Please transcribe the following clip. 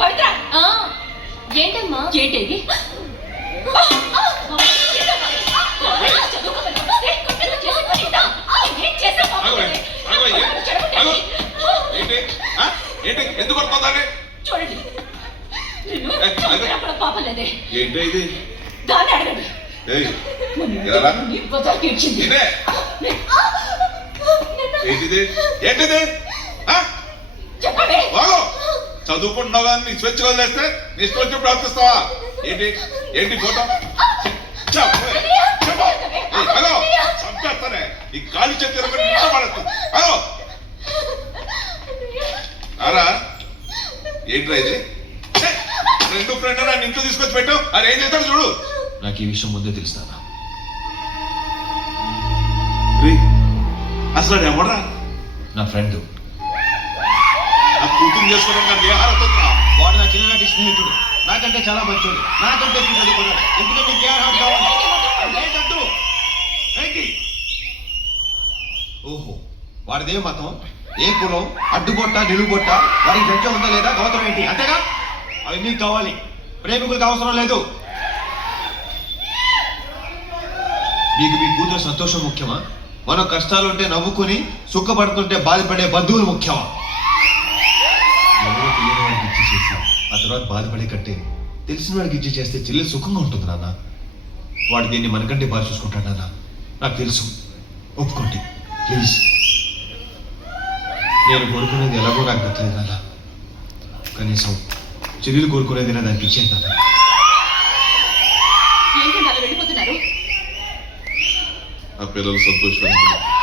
పవిత్ర ఏంటమ్మా ఏంటి ఎందుకు కొడుతుందని చూడండి పాపం లేదే ఏంటి ఇది దాన్ని అడగండి బజార్కి ఇచ్చింది ఏంటిది ఏంటిది చెప్పండి చదువుకుంటున్నావు కానీ నీ స్వేచ్ఛ వదిలేస్తే నీ ఇష్టం వచ్చి ప్రవర్తిస్తావా ఏంటి ఏంటి ఫోటో హలో చంపేస్తానే ఈ కాలు చేతి పడుతుంది హలో అరా ఏంట్రా ఇది రెండు ఫ్రెండ్ నన్ను ఇంట్లో తీసుకొచ్చి పెట్టావు అది ఏం చేస్తాడు చూడు నాకు ఈ విషయం ముందే తెలుస్తానా అసలు ఎవడరా నా ఫ్రెండ్ నా కూతురు చేసుకోవడం నాకు ఏ అర్హత వాడు నా చిన్ననాటి స్నేహితుడు నాకంటే చాలా మంచోడు నాకంటే ఎక్కువ చదువుకున్నాడు ఎందుకంటే నీకు ఏ అర్హత కావాలి ఏంటి ఓహో వాడిదే మతం ఏ కులం అడ్డుగొట్ట నిలుగొట్ట వాడికి ధైర్యం ఉందా లేదా గౌతరం ఏంటి అంతేగా అవి మీకు కావాలి ప్రేమికులకు అవసరం లేదు మీకు మీ కూతురు సంతోషం ముఖ్యమా మనం కష్టాలుంటే నవ్వుకుని సుఖపడుతుంటే బాధపడే బంధువులు ముఖ్యమా ఎవరో తెలియని వాడికి ఇచ్చి చేసి ఆ తర్వాత బాధపడే కట్టే తెలిసిన వాడికి ఇచ్చి చేస్తే చెల్లెలు సుఖంగా ఉంటుంది నాన్న వాడు దీన్ని మనకంటే బాగా చూసుకుంటాడు నాన్న నాకు తెలుసు ఒప్పుకోండి ప్లీజ్ నేను కోరుకునేది ఎలాగో నాకు దక్కలేదు నాన్న కనీసం చెల్లెలు కోరుకునేదైనా దానికి ఇచ్చేది నాన్న ఏంటంటే అలా వెళ్ళిపోతున్నారు ఆ పిల్లలు సంతోషంగా